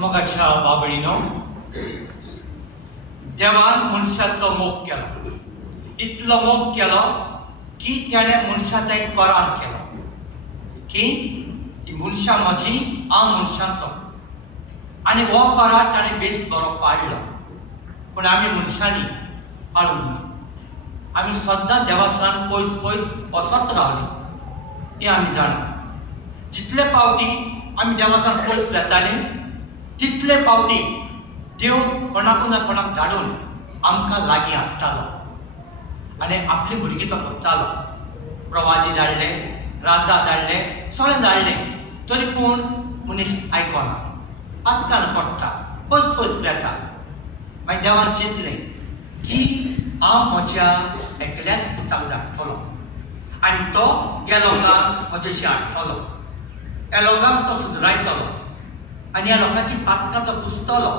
मोगाच्या बाबळीनो देवान मनशाचो मोग केलो, इतलो मोग केलो की त्याने मनशाचा एक करार केलो की मनशा म्हजी हांव मनशाचो, आनी हो करार ताणें बेस बरो पाळलो. पूण आमी मनशांनी पाळूंक ना. आमी सद्दां देवासान पयस पयस वचत रावली हें आमी जाणा. जितले पावटी आमी देवासान पयस वेतालीं तितले पावटी देव कोणाक ना कोणाक धाडून आमकां लागीं हाडटालो आनी आपली भुरगीं तो करतालो. प्रवादी धाडले, राजा धाडले, सगळें धाडलें, तरी पूण मनीस आयकना, पातकान पडटा, पयस पयस वेता. मागीर देवान चिंतलें की हांव म्हज्या एकल्याच पुताक धाडटलो आनी तो ह्या लोकांक म्हजेशी हाडटलो, ह्या लोकांक तो सुदरायतलो आनी ह्या लोकांची पातकां तो पुसतलो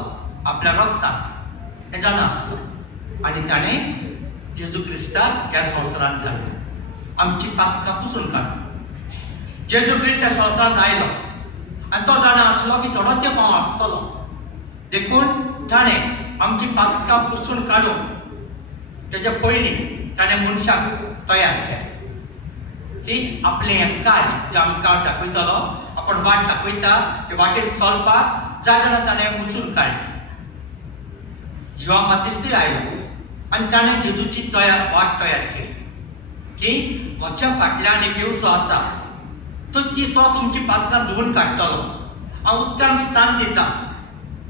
आपल्या रक्तान. हें जाणा आसलो आनी ताणें जेजू क्रिस्ताक ह्या संवसारांत धाडलें आमची पातकां पुसून काडून. जेजू क्रिस्त ह्या संवसारांत आयलो आनी तो जाणा आसलो की थोडो तेंप हांव आसतलो, देखून ताणें आमची पातकां पुसून काडून तेच्या पयलीं ताणें मनशाक तयार केलें की आपलें हें कार्य जें आमकां दाखयतलो, आपूण वाट दाखयता ते वाटेर चलपाक जाय जाल्यार ताणें उचून काडलें. जिवान बातिस्तूय आयलो आनी ताणें जेजूची वाट तयार केली की म्हज्या फाटल्यान एक येवचो आसा तो तुमची पातकां धुवन काडटलो. हांव उदकान स्थान दिता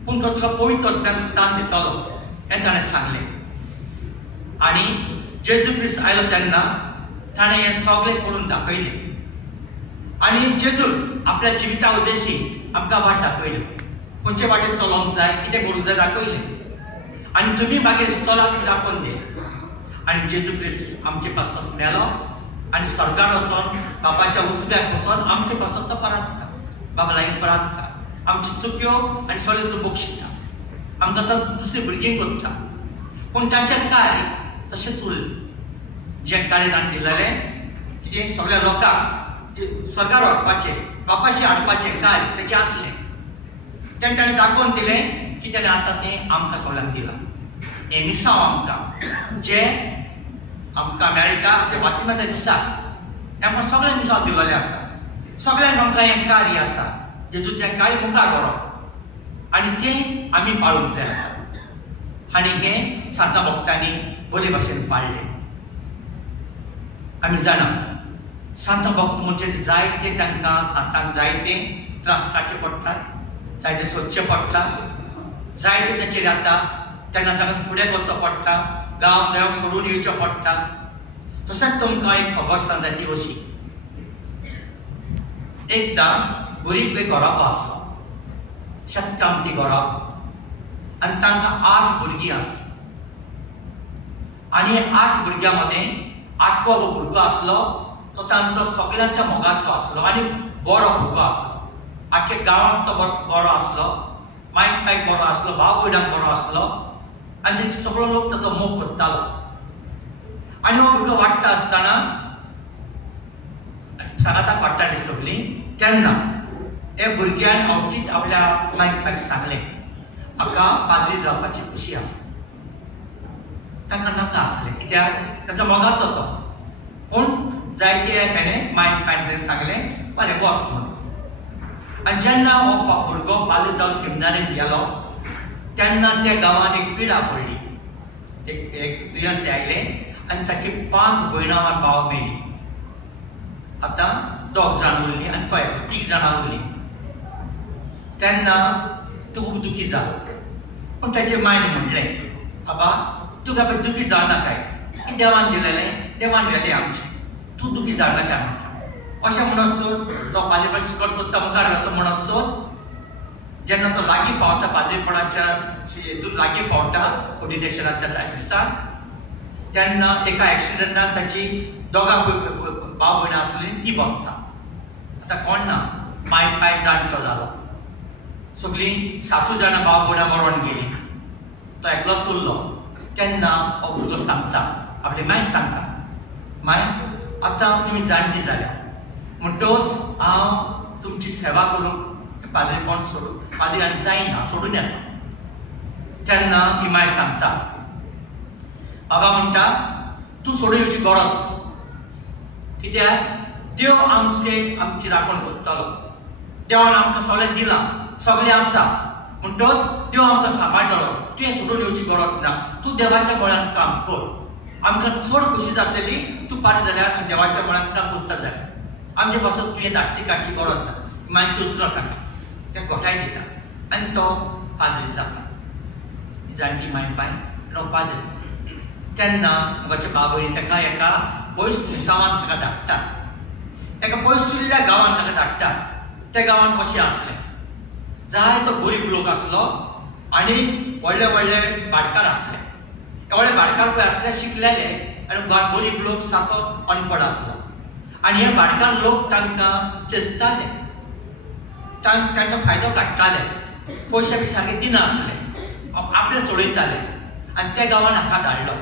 पूण तो तुका पवित्र उदकान स्थान दितलो हें ताणें सांगलें. आनी जेजू क्रिस्त आयलो तेन्ना ताणें हें सगळें करून दाखयलें आनी जेजून आपल्या जिविता उद्देशी आमकां वाट दाखयली, खंयचे वाटेर चलोंक जाय, कितें करूंक जाय दाखयलें आनी तुमी मागीर चलात दाखोवन दिलें. आनी जेजू क्रिस्त आमचे पासून मेलो आनी स्वर्गार वचोन बापाच्या उजव्याक वचोन आमचे पासून तो परात्ता, बाबा लागीं परात्ता, आमची चुक्यो आनी सगळें तो बक्षिता, आमकां तो दुसरी भुरगीं करता. पूण ताचें कार्य तशेंच उरलें. जें कार्य ताणें दिलेलें की सगळ्या लोकांक स्वर्गार व्हरपाचें, बापाशी हाडपाचें कार्य तेचें आसलें, तें ताणें दाखोवन दिलें की ताणें आतां तें आमकां सगळ्यांक दिलां. हें मिसांव आमकां जें आमकां मेळटा तें वाचनाच्या दिसाक हें आमकां सगळ्यांक मिसांव दिलेलें आसा. सगळ्यांक आमकां हें कार्य आसा, जेजूचें कार्य मुखार व्हरप आनी तें आमी पाळूंक जाय आसा. आनी हें सांता भक्तांनी बरे भाशेन पाळलें. आमी जाणा सांता भक्त म्हणजे जायते तांकां सांतांक जायते त्रास काडचे पडटात, जायते सोदचे पडटा, जायते ताचेर येता तेन्ना तांकां फुडें वचचो पडटा, गांव देव सोडून येवचो पडटा. तशेंच तुमकां एक खबर सांगता ती अशी. एकदां गरीब एक घोराको आसलो, शेतकामती घोराको, आनी तांकां 8 भुरगीं आसलीं. आनी 8 भुरग्यां मदें 8वो भुरगो आसलो तो तांचो सगळ्यांच्या मोगाचो आसलो आनी बरो भुरगो आसलो. आख्खे गांवांत तो बरो आसलो, मायक पायक बरो आसलो, भाव भयणांक बरो आसलो आनी तेंचो सगळो लोक ताचो मोग करतालो. आनी हो भुरगो वाडटा आसतना सांगाताक वाडटालीं सगळीं, तेन्ना हे भुरग्यान अवचीत आपल्या मायक पायक सांगलें म्हाका पाद्री जावपाची खुशी आसा. ताका नाका आसलें कित्याक ताचो मोगाचो तो, पूण जायते हेणें मायक पायक सांगलें बरें वच म्हणून. आनी जेन्ना हो भुरगो पाद्री जावन सेमिनारींत गेलो तेन्ना त्या गांवांत एक पिडा पडली, एक दुयेंस आयलें आनी ताची 5 भयणां आनी भाव मेली. आतां 2 जाण उरलीं आनी तो 3 जाणां उरलीं. तेन्ना तो खूब दुखी जालो. पूण ताचे मायन म्हणलें बाबा तूं बाबा दुखी जावनाकाय, की देवान दिलेलें देवान गेलें आमचें, तूं दुखी जावनाका म्हणटा. अशें म्हणसर तो पाद्रीपण शिकत करता मुखार असो म्हणसर जेन्ना तो लागीं पावता पाद्रीपणाच्या हितून लागीं पावता ऑर्डिनेशनाच्या दिसाक, तेन्ना एका एक्सिडेंटान ताची 2 भाव भयणां आसलीं ती भोगता. आतां कोण ना, मायक पायक जाणटो जालो, सगळीं 7 जाणां भाव भयणां मरोन गेलीं, तो एकलोच उरलो. तेन्ना हो भुरगो सांगता, आपली मांयक सांगता, मांय आतां तुमी जाणटी जाल्या म्हणटच हांव तुमची सेवा करूंक पाद्रीपण सोडून पाद्री जायना सोडून येता तेन्ना इमाय सांगता बाबा म्हणटा तूं सोडून येवची गरज कित्याक देव आमची राखण करतलो देवान आमकां सगळें दिलां सगळें आसा म्हणटच देव आमकां सांबाळटलो तुवें सोडून येवची गरज ना तूं देवाच्या मळ्यान काम कर आमकां चड खुशी जातली तूं पाड जाल्यार देवाच्या मळ्यान काम करता जाय आमचे पासून तुवें धास्ती काडची गरज ना मानची उतरां ताका ते घोटाय दिता आनी तो पाद्री जाता जाणटी माय बाय नो पाद्री तेन्ना म्हजे बाबय ताका एका पयस मिसावान ताका धाडटा एका पयसुल्ल्या गांवान ताका धाडटा त्या गांवान अशें आसलें जाय तो गरीब लोक आसलो आनी व्हडले व्हडले भाटकार आसले व्हडले भाटकार पळय आसले शिकलेले आनी गरीब लोक सारको अनपड आसलो आनी हे भाटकार लोक तांकां चेस्ताले तांचो फायदो काडटाले पयशे बी सारके दिनासले आपले चोडयताले आनी त्या गांवान हाका धाडलो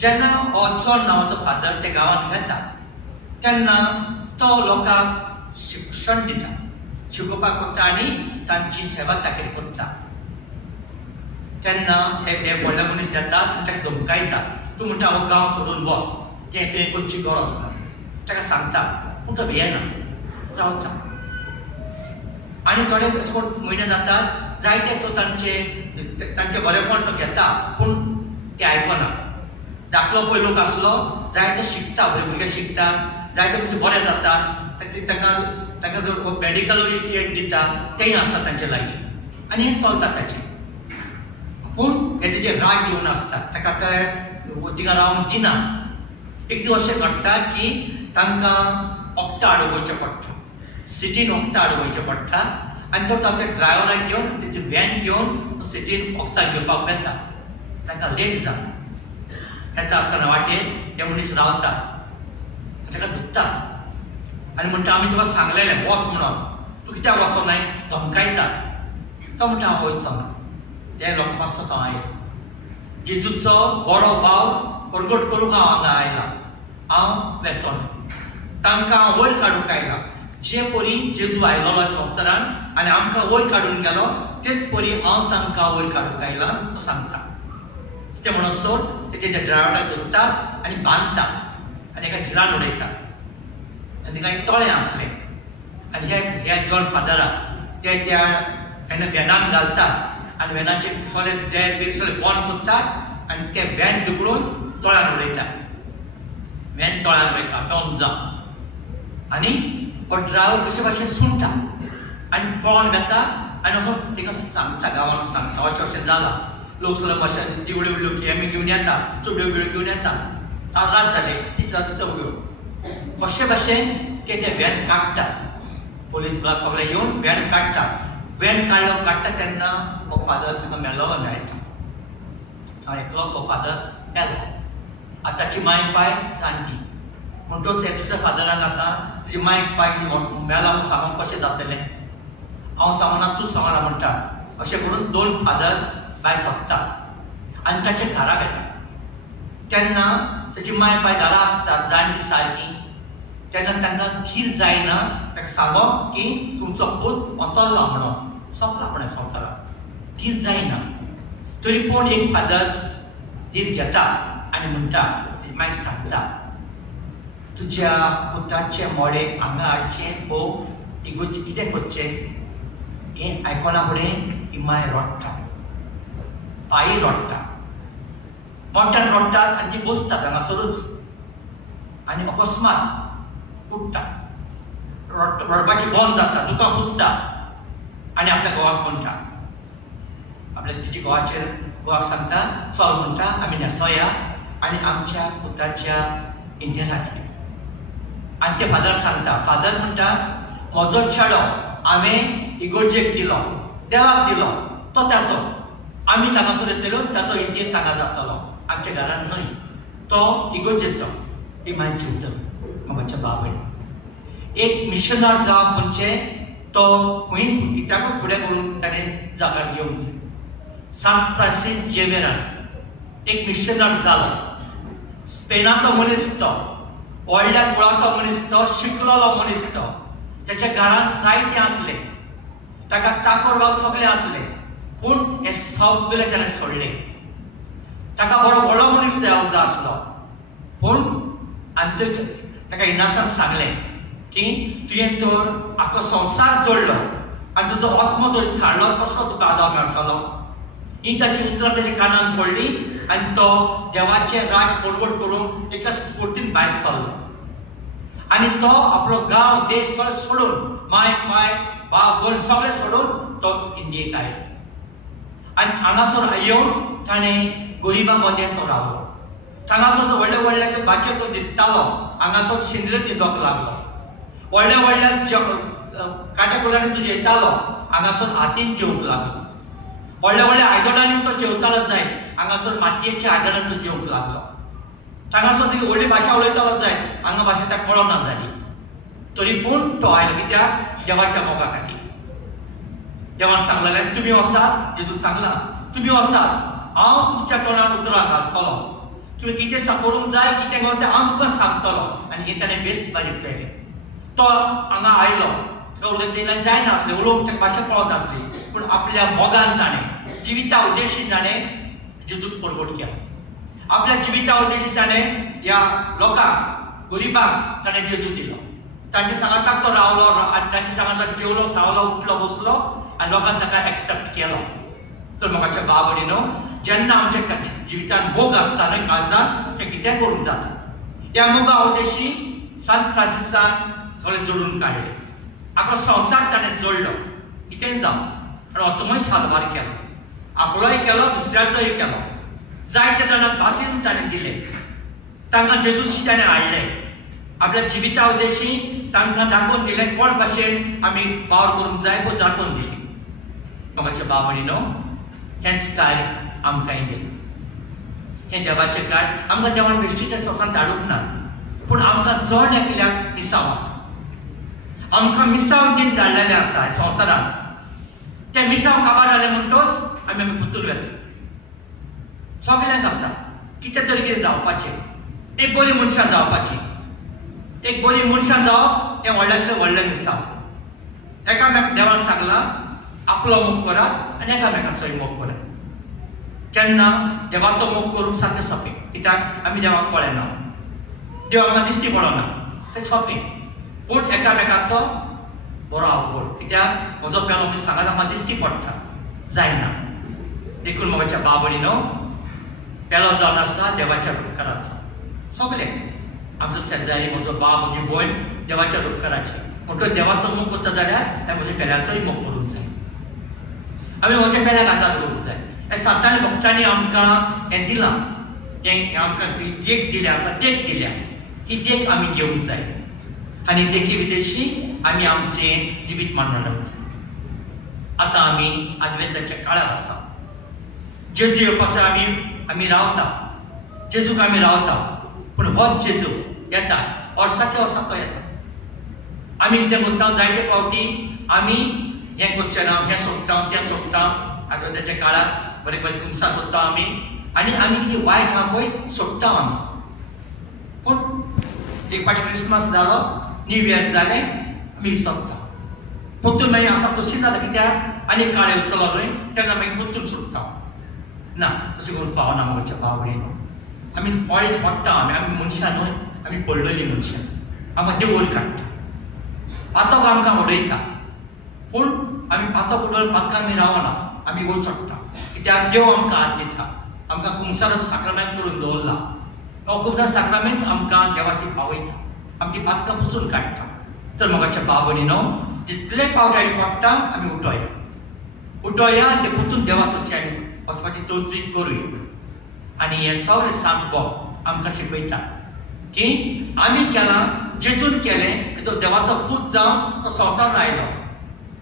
जेन्ना हो जॉन नांवाचो फादर त्या गांवान येता तेन्ना तो लोकांक शिक्षण दिता शिकोवपाक करता आनी तांची सेवा चाकरी करता तेन्ना हे व्हडले मनीस येता आनी ताका धमकायता तूं म्हणटा हो गांव सोडून वच तें तुवें करची गरज ना ताका सांगता पूण तो भियेना रावता आनी थोडे अशे करून म्हयने जातात जायते तो तांचे बरेपण तो घेता पूण ते आयकना धाकलो पळय लोक आसलो जायतो शिकता भुरगे शिकता जायते म्हणजे बरें जाता ताका जर मॅडिकल एड दिता तेंय आसता तांचे लागीं आनी हें चलता ताचें पूण हे तेजे राग येवन आसता ताका ते थिंगा रावंक दिना एक दीस अशें घडटा की तांकां वखदां हाडूंक वयचें पडटा सिटीन वखदां हाडूंक वयचें पडटा आनी तो ताच्या ड्रायव्हराक घेवन तेची व्हॅन घेवन सिटीन वखदां घेवपाक वता ताका लेट जाता येता आसतना वाटेर ते मनीस रावता ताका दुखता आनी म्हणटा आमी तुका सांगलेलें वच म्हणून तूं कित्याक वचोनाय धमकायता तो म्हणटा हांव वयचो ना ते लोक मातसो तो आयलो जेजूचो बरो भाव परगट करूंक हांव हांगा आयला हांव वेचोना तांकां हांव वयर काडूंक आयला जे परी जेजू आयलोलो संवसारान आनी आमकां वयर काडून गेलो तेच परी हांव तांकां वयर काडूंक आयला तो सांगता ते म्हणून सोड तेचे ड्रायव्हराक धरता आनी बांदता आनी एका झिलान उडयता आनी तिका एक तळें आसलें आनी ह्या जॉन फादराक ते त्या व्हॅनान घालता आनी व्हॅनाचे सगळें बंद करतात आनी ते व्हॅन दुखडून तळ्यान उडयता व्हॅन तळ्यान वयता मेळून जावन आनी हो ड्रायव्हर कशे भाशेन सुणटा आनी पळोवन घेता आनी असो तिका सांगता गांवान सांगता अशें अशें जालां लोक सगळे मातशे दिवळ्यो बिवळ्यो की आमी घेवन येता चुड्यो बिड्यो घेवन येता रात जाले ती चवग्यो अशे भाशेन ते व्हॅन काडटा पोलीस बिला सगळे येवन व्हॅन काडटा व्हॅन काडटा तेन्ना हो फादर ताका मेळ्ळो मेळटा हांव एकलोच हो फादर मेलो आतां ताची माय पाय जाणटी म्हणटच हे दुसऱ्या फादराक आतां ताची माय पाय मेला म्हूण सांगून कशें जातलें हांव सांगना तूं सांगना म्हणटा अशें करून 2 फादर भायर सोंपता आनी ताच्या घरा येता तेन्ना ताची माय पाय घरा आसता जाणटी सारकी तेन्ना तांकां धीर जायना ताका सांगप की तुमचो पूत वतलो म्हणून सोंपला आपणें संवसाराक धीर जायना तरी पूण एक फादर धीर घेता आनी म्हणटा ताची मायक सांगता तुज्या पुताचे मोडे हांगा हाडचें भोव इगोरचें कितें करचें हें आयकना फुडें ही माय रडटा पायी रडटा मोट्यान रडटात आनी ती बसतात हांगासरूच आनी अकस्मात उठटा रडपाची बंद जाता दुकां पुसता आनी आपल्या घोवाक म्हणटा आपल्या तिच्या घोवाक सांगता चल म्हणटा आमी न्हेसोया आनी आमच्या पुताच्या इंतेराक या आनी ते फादर सांगता फादर म्हणटा म्हजो चेडो हांवें इगोर्जेक दिलो देवाक दिलो तो ताचो आमी तांगासर येतलो ताचो इंतेर तांगा जातलो आमच्या घरान न्हय तो इगोर्जेचो ही म्हाजी चिंतन म्हज्या बाबय एक मिशनर जावप म्हणजे तो खंय कित्याकूच फुडें करून ताणें जाग्यार घेवंक जाय सांत फ्रांसीस जेवेरान एक मिशनर जालो स्पेनाचो मनीस तो व्हडल्या कुळाचो मनीस तो शिकलेलो मनीस तो त्याच्या घरांत जायते आसले ताका चाकर भाव थकले आसले पूण हे सगळे ताणें सोडले ताका बरो व्हडलो मनीस जावचो आसलो पूण ताका इनासान सांगलें की तुवें तर आख्खो संवसार जोडलो आनी तुजो आत्मो तर साडलो कसो तुका आदार मेळटलो ही ताची उतरां ताच्या कानान पडली आनी तो देवाचें राज पडवड करून एका स्फूर्तीन भायर सरलो आनी तो आपलो गांव देश सगळें सोडून माय बाप भयण सगळें सोडून तो इंडियेक आयलो आनी हांगासर येवन ताणें गरिबां मदें तो रावलो हांगासर व्हडले व्हडले भाजये तो न्हिदतालो हांगासर शेंद्र न्हिदोंक लागलो व्हडल्या व्हडल्या काट्याकुलांनी तो जेवतालो हांगासर हातीन जेवंक लागलो व्हडल्या व्हडल्या आयदनांनी तो जेवतालो जाय हांगासर मातयेच्या आयदनांनी तो जेवंक लागलो हांगासर ती व्हडली भाशा उलयतालो जाय हांगा भाशा ताका कळना जाली तरी पूण तो आयलो कित्याक देवाच्या मोगा खातीर देवान सांगलें तुमी वचात जेजू सांगला तुमी वचात हांव तुमच्या तोंडार उतरां घालतलो तुवें कितें करूंक जाय कितें करून तें आमकां सांगतलो आनी हें ताणें बेस बारीक केलें तो हांगा आयलो ताका उलयता जायना आसलें उलोवंक ताका भाशा कळत आसली पूण आपल्या मोगान ताणें जिविता उद्देशीन ताणें जेजूक परगट केलो आपल्या जिविता उद्देशीन ताणें ह्या लोकांक गरिबांक ताणें जेजू दिलो तांचे सांगाताक तो रावलो आनी तांचे सांगाताक जेवलो खावलो उठलो बसलो आनी लोकांनी ताका एक्सेप्ट केलो तर म्हाका बाब भयणीनो जेन्ना आमच्या जिवितान मोग आसता न्हय काळजान तें कितें करूंक जाता ह्या मोगा उद्देशी सांत फ्रांसिसान सगळें जोडून काडलें आख्खो संवसार ताणें जोडलो कितें जावं आनी होतमय सातबार केलो आपलोय केलो दुसऱ्याचोय केलो जायते जाणांक बातीन ताणें दिलें तांकां जेजूशी ताणें हाडलें आपल्या जिविता उद्देशी तांकां दाखोवन दिलें कोण भाशेन आमी वावर करूंक जाय पळय दाखोवन दिली म्हाका बाब भयणीनो हेंच कार्य आमकांय दिलें हें देवाचें कार्य आमकां देवान बेश्टीच्या संवसारांत धाडूंक ना पूण आमकां चड एकल्याक मिसाव आसा आमकां मिसाव दिन धाडलेलें आसा ह्या संवसारांत ते मिसाव काबार जाले म्हणटच आमी पुतूर वेता सगळ्यांक आसा कितें तरी कितें जावपाचें एक बरी मनशां जावपाची एक बरी मनशां जावप हें व्हडल्यांतलें व्हडलें मिसाव एकामेक देवान सांगलां आपलो मोग करात आनी एकामेकाचोय मोग करात केन्ना देवाचो मोग करूंक सारकें सोंपें कित्याक आमी देवाक पळयना देव आमकां दिश्टी पडना तें सोंपें पूण एकामेकाचो बरो आवड कित्याक म्हजो पेलो मनीस सांगात आमकां दिश्टी पडटा जायना देखून म्हाका बाब भयणीनो पेलो जावन आसा देवाच्या उपकाराचो सगळे आमचो शेजारी म्हजो बाब म्हजी भयण देवाच्या उपकाराची म्हणटच देवाचो मोग करता जाल्यार त्या म्हज्या पेल्याचोय मोग करूंक जाय आमी म्हज्या पेल्याक आदार करूंक जाय हे सांतांनी भक्तांनी आमकां हें दिलां हें आमकां देख दिल्या आमकां देख दिल्या ही देख आमी घेवंक जाय आनी देखी विदेशी आमी आमचें जिवीत मांडूंक जाय आतां आमी आदवेंताच्या काळार आसा जेजू येवपाचो आमी रावता जेजूक आमी रावता पूण होच जेजू येता वर्साच्या वर्सा तो येता आमी कितें करता जायते फावटी आमी हें करचें ना हें सोडटा तें सोडटा आदवेंताच्या काळार बरें बरें खुमसां करता आमी आनी आमी कितें वायट आहा पळय सोडटा आमी पूण एक फावटी क्रिसमस जालो न्यू इयर जालें आमी विसरता परतून मागीर आसा तशी जाता कित्याक आनी काळ येवचलो न्हय तेन्ना मागीर परतून सोडटा ना अशें करून पावना म्हज्या बाब भयणीनो आमी पडटा आमी मनशां न्हय आमी पडलेलीं मनशां आमकां देव वयर काडटा पातक आमकां उडयता पूण आमी पातक उडोवन पातकां आमी रावना आमी वयर चडटा कित्याक देव आमकां हात दिता आमकां खुमसार साक्रामेंत करून दवरला हो खुमसार साक्रामेंत आमकां देवाशी पावयता आमची पातकां पुसून काडटा तर म्हाका बाब भयणीनो जितले फावटी आमी पडटा आमी उठोया आनी ते परतून देवाचो आमी वचपाची तोत्री करूया आनी हे सगळें सांत बोब आमकां शिकयता की आमी केलां जेजून केलें तो देवाचो पूत जावन तो संवसारांत आयलो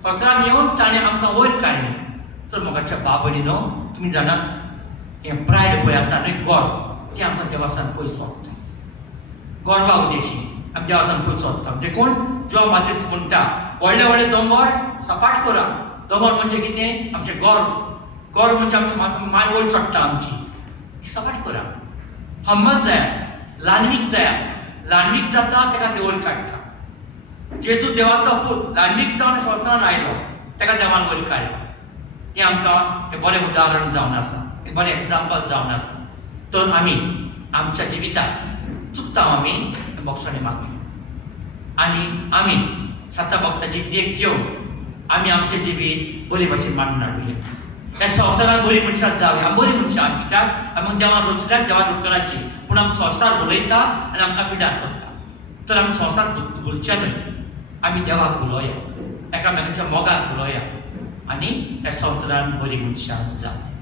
संवसारांत येवन ताणें आमकां वयर काडलें तर म्हाका बाब भयणीनो तुमी जाणात हें प्रायड पळय आसा न्हय गोड तें आमकां देवासान पयस सोडटा गोरवा उद्देशी आमी देवासान पयस सोडटा देखून जो मातीस म्हणटा व्हडले व्हडले दोंगर सपाट करा दोंगर म्हणजे कितें आमचें गोर म्हणजे आमकां माय वयर चडटा आमची सपाट करा हम्मत जाया ल्हानवीक जाया ल्हानवीक जाता तेका देव वयर काडटा जेजू देवाचो पूत ल्हानवीक जावन संवसारांत आयलो ताका देवान वयर काडला ती आमकां हें बरें उदाहरण जावन आसा, एक बरें एग्जाम्पल जावन आसा. तर आमी आमच्या जिवितांत चुकता आमी मोक्षाने मागुया आनी आमी साता भक्ताची देख घेवन आमी आमचें जिवीत बरे भाशेन मांडून हाडुया. ह्या संवसारांत बरी मनशां जावया, आमी बरी मनशां कित्याक आमकां देवान रचल्यात देवान उपकाराची, पूण आमकां संवसार उलयता आनी आमकां पिडार करता. तर आमी संवसार भुलचे न्हय, आमी देवाक उलोवया, एकामेकाच्या मोगाक उलोवया आनी ह्या संवसारांत बरी मनशां जावया.